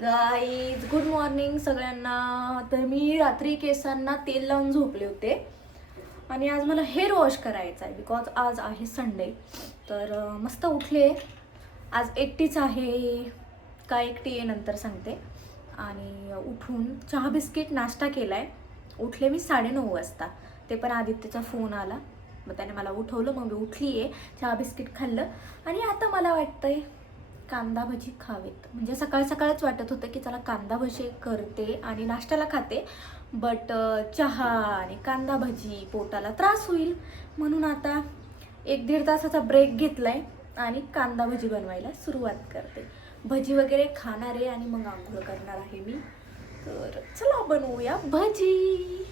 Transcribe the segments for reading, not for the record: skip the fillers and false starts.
Guys, good morning सगळ्यांना. तर मी रात्री केसांना तेल लावून झोपले होते आणि आज मला हेअर वॉश करायचा आहे बिकॉज आज आहे संडे. तर मस्त उठले. आज एकटीच आहे का एकटी आहे नंतर सांगते. आणि उठून चहा बिस्किट नाश्ता केला आहे. उठले मी 9:30 वाजता. ते पण आदित्यचा फोन आला, मग त्याने मला उठवलं. मग मी उठली आहे, चहा बिस्किट खाल्लं आणि आता मला वाटतंय कांदा भजी खावेत. म्हणजे सकाळ सकाळच वाटत होतं की चला कांदा भजी करते आणि नाश्त्याला खाते, बट चहा आणि कांदा भजी पोटाला त्रास होईल म्हणून आता 1-1.5 तासाचा ब्रेक घेतलाय आणि कांदा भजी बनवायला सुरुवात करते. भजी वगैरे खाणार आहे आणि मग आंघोळ करणार आहे मी. तर चला बनवूया भजी.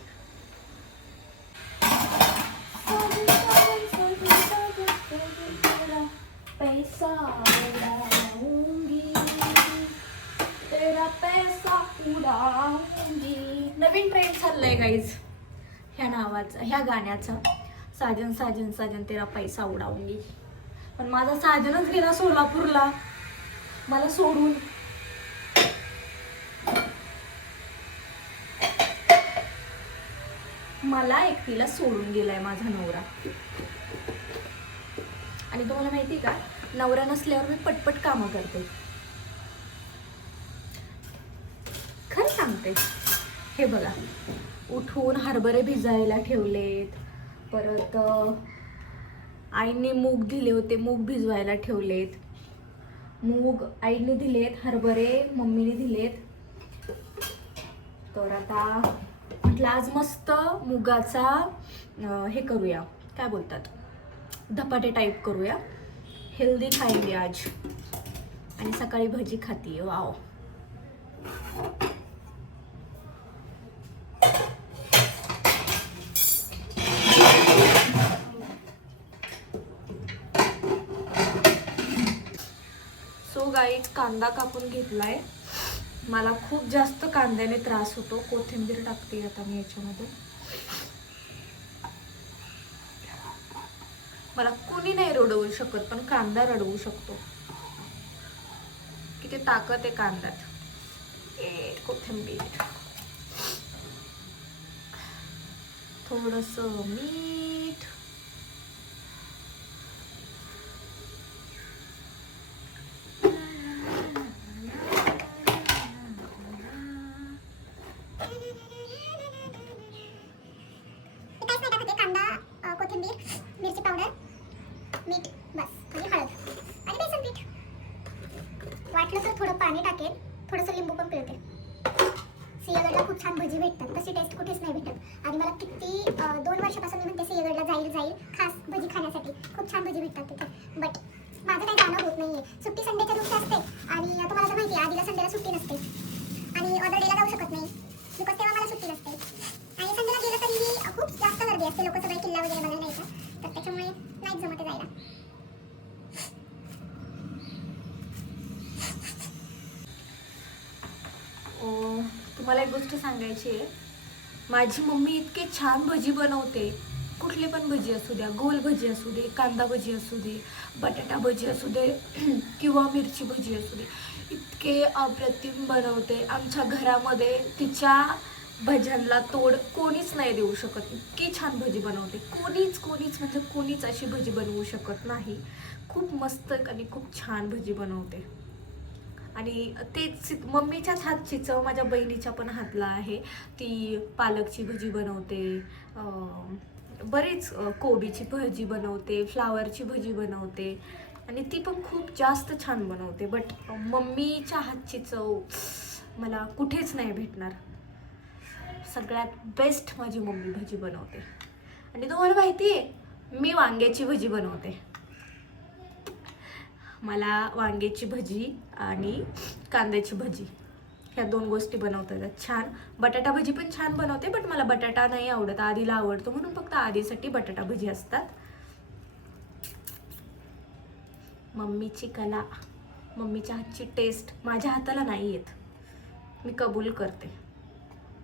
पैसा उड़ाऊंगी, तेरा पैसा उड़ाऊंगी. नवीन ट्रेंड चाललाय गाईज ह्या नावाचा, ह्या गाण्याचा. साजन साजन साजन तेरा पैसा उडाऊंगी. पण माझा साजनच गेला सोलापूरला मला सोडून. मला एकटीला सोडून गेलाय माझा नवरा. आणि तुम्हाला माहिती का, नवरा नसल्यावर मी पटपट कामं करते. खरं सांगते. हे बघा, उठून हरभरे भिजायला ठेवलेत. परत आईने मूग दिले होते, मूग भिजवायला ठेवलेत. मूग आईने दिलेत, हरभरे मम्मीने दिलेत. तर आता म्हटलं आज मस्त मुगाचा हे करूया, काय बोलतात, धपाटे टाईप करूया. हेल्दी खाएंगे आज. आणि सकाळी भजी खातीये. वाव. सो गाईज, कांदा कापून घेतलाय. मला खूप जास्त कांद्याने त्रास होतो. कोथिंबीर टाकते आता मी याच्यामध्ये. मला कोणी नाही रडवू शकत, पण कांदा रडवू शकतो. किती ताकद आहे कांद्यात. कोथिंबीर, थोडंसं मीठ, मिरची पावडर, मीठ बस, आणि हळद आणि बेसन पीठ. वाटलं तर थोडं पाणी टाकेल, थोडंसं लिंबू पण पिळते. सिंहगडला खूप छान भजी भेटतात, तशी टेस्ट कुठेच नाही भेटत. आणि मला किती 2 वर्षापासून मी म्हणते सिंहगडला जाईल खास भजी खाण्यासाठी. खूप छान भजी भेटतात तिथे, बट माझं काही जाणं होत नाहीये. सुट्टी संडेच्या दिवशी असते आणि तुम्हाला तर माहिती आहे आधीला संडेला सुट्टी नसते आणि ऑर्डर डेला जाऊ शकत नाही बिकॉज तेव्हा मला सुट्टी नसते. आणि संडेला गेलं तरी खूप जास्त गर्दी असते, लोक सगळे किल्ला वगैरे बघायला येतात, तर त्याच्यामुळे नाहीच जमत जायला. तुम्हाला एक गोष्ट सांगायची आहे. माझी मम्मी इतके छान भजी बनवते. कुठली पण भजी असू द्या, गोल भजी असू दे, कांदा भजी असू दे, बटाटा भजी असू दे किंवा मिरची भजी असू दे, इतके अप्रतिम बनवते. आमच्या घरामध्ये तिच्या भज्यांना तोड कोणीच नाही देऊ शकत. इतकी छान भजी बनवते. कोणीच म्हणजे कोणीच अशी भजी बनवू शकत नाही. खूप मस्त आणि खूप छान भजी बनवते. आणि तेच मम्मीच्याच हातची चव माझ्या बहिणीच्या पण हातला आहे. ती पालकची भजी बनवते, बरीच कोबीची भजी बनवते, फ्लावरची भजी बनवते आणि ती पण खूप जास्त छान बनवते. बट मम्मीच्या हातची चव मला कुठेच नाही भेटणार. सगळ्यात बेस्ट माझी मम्मी भजी बनवते. आणि तुम्हाला माहिती आहे, मी वांग्याची भजी बनवते. मला वांग्याची भजी आणि कांद्याची भजी ह्या 2 गोष्टी बनवता येतात छान. बटाटा भजी पण छान बनवते, बट मला बटाटा नाही आवडत. आधीला आवडतो म्हणून फक्त आधीसाठी बटाटा भजी असतात. मम्मीची कला, मम्मीच्या हातची टेस्ट माझ्या हाताला नाही येत, मी कबूल करते.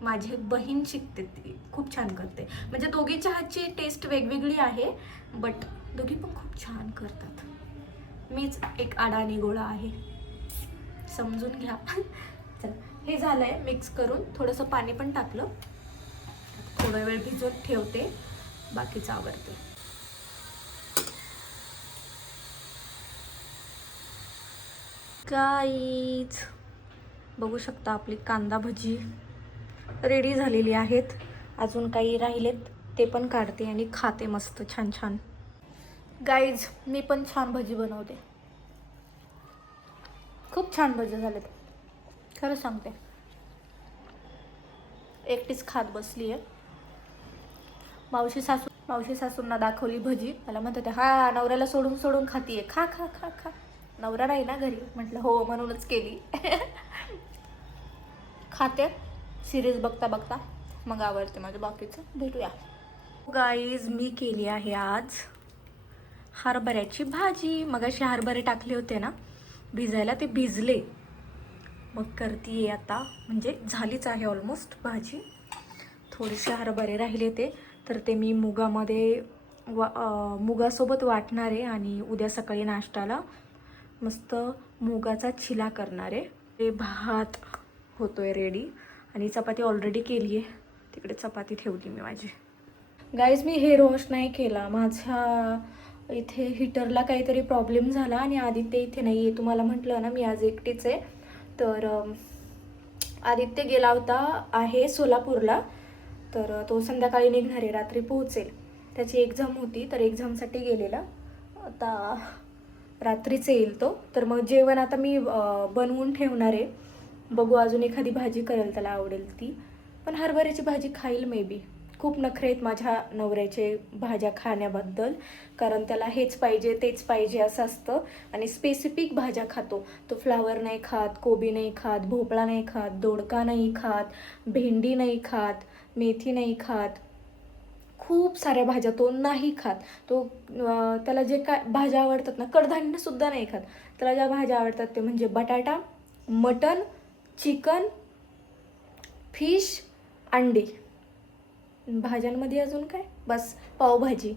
माझी बहीण शिकते, ती खूप छान करते. म्हणजे दोघीच्या हातची टेस्ट वेगवेगळी आहे, बट दोघी पण खूप छान करतात. मीच एक अडाणी गोळा आहे, समजून घ्या. चला, हे झालंय मिक्स करून. थोडंसं पाणी पण टाकलं. थोडा वेळ भिजवत ठेवते, बाकीचं आवरते. गाईज बघू शकता आपली कांदा भजी रेडी झालेली आहेत. अजून काही राहिलेत ते पण काढते आणि खाते मस्त छान छान. गाईज मी पण छान भजी बनवते. खूप छान भजी झालेत, खरं सांगते. एकटीच खात बसली आहे. मावशी सासूंना दाखवली भजी. मला म्हणत होते हा नवऱ्याला सोडून सोडून खातीये, खा खा खा खा. नवरा नाही ना घरी. म्हटलं हो म्हणूनच केली. खाते सिरीज बघता बघता, मग आवडते माझं बाकीचं. भेटूया. गाईज मी केली आहे आज हरभऱ्याची भाजी. मगाशी हरभरे टाकले होते ना भिजायला, ते भिजले. मग करतीये आता, म्हणजे झालीच आहे ऑलमोस्ट भाजी. थोडेसे हरभरे राहिले तर ते मी मुगामध्ये मुगासोबत वाटणार आहे आणि उद्या सकाळी नाश्त्याला मस्त मुगाचा चिला करणार आहे. ते भात होतोय रेडी आणि चपाती ऑलरेडी केली आहे. तिकडे चपाती ठेवली मी माझी. गाईज मी हेअर वॉश नाही केला. माझ्या इथे हीटरला काहीतरी प्रॉब्लेम झाला आणि आदित्य इथे नाही आहे. तुम्हाला म्हटलं ना मी आज एकटीच आहे. तर आदित्य गेला आहे सोलापूरला. तर तो संध्याकाळी निघणार आहे, रात्री पोहोचेल. त्याची एक्झाम होती, तर एक्झामसाठी गेलेला. आता रात्रीच येईल तो. तर मग जेवण आता मी बनवून ठेवणार आहे. बघू अजून एखादी भाजी करेल, त्याला आवडेल ती. पण हरभऱ्याची भाजी खाईल मे बी. खूप नखरे आहेत माझ्या नवऱ्याचे भाज्या खाण्याबद्दल, कारण त्याला हेच पाहिजे तेच पाहिजे असं असतं. आणि स्पेसिफिक भाज्या खातो तो. फ्लावर नाही खात, कोबी नाही खात, भोपळा नाही खात, दोडका नाही खात, भेंडी नाही खात, मेथी नाही खात. खूप साऱ्या भाज्या तो नाही खात. तो त्याला जे काय भाज्या आवडतात ना, कडधान्यसुद्धा नाही खात. त्याला ज्या भाज्या आवडतात ते म्हणजे बटाटा, मटण, चिकन, फिश, अंडी. भाज्यांमध्ये अजून काय, बस पावभाजी.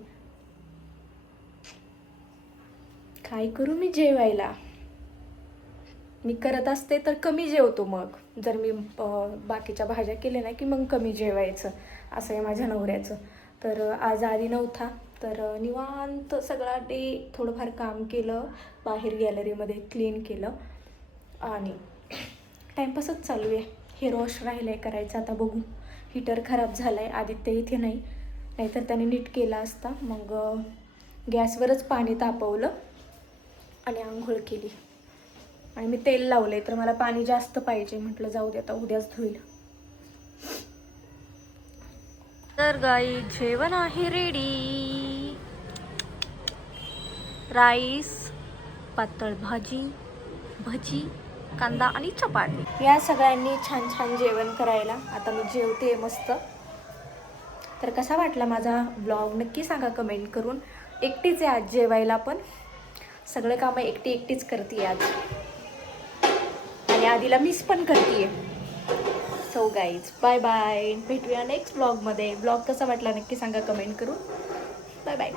काय करू मी जेवायला? मी करत असते तर कमी जेवतो. मग जर मी बाकीच्या भाज्या केल्या ना की मग कमी जेवायचं. असं आहे माझ्या नवऱ्याचं. तर आज आधी नव्हता, तर निवांत सगळा डे थोडंफार काम केलं, बाहेर गॅलरीमध्ये क्लीन केलं आणि टाईमपासच चालू आहे. हेअर वॉश राहिलं आहे करायचं. आता बघू. हीटर खराब झालं आहे, आदित्य इथे नाही, नाहीतर त्याने नीट केला असता. मग गॅसवरच पाणी तापवलं आणि आंघोळ केली. आणि मी तेल लावले, तर मला पाणी जास्त पाहिजे. म्हटलं जाऊ दे आता, उद्याच धुईल. तर गाई जेवण आहे रेडी. राईस, पातळ भाजी, भजी, कांदा आणि चपाती. या सगळ्यांनी छान छान जेवण करायला. आता मी जेवते मस्त. तर कसा वाटला माझा ब्लॉग नक्की सांगा कमेंट करून. एकटीच आहे आज जेवायला, पण सगळे कामं एकटीच करते आज. आणि आधीला मिस पण करते. So guys bye bye. भेटूया नेक्स्ट ब्लॉगमध्ये. ब्लॉग कसा वाटला नक्की सांगा कमेंट करून. Bye bye.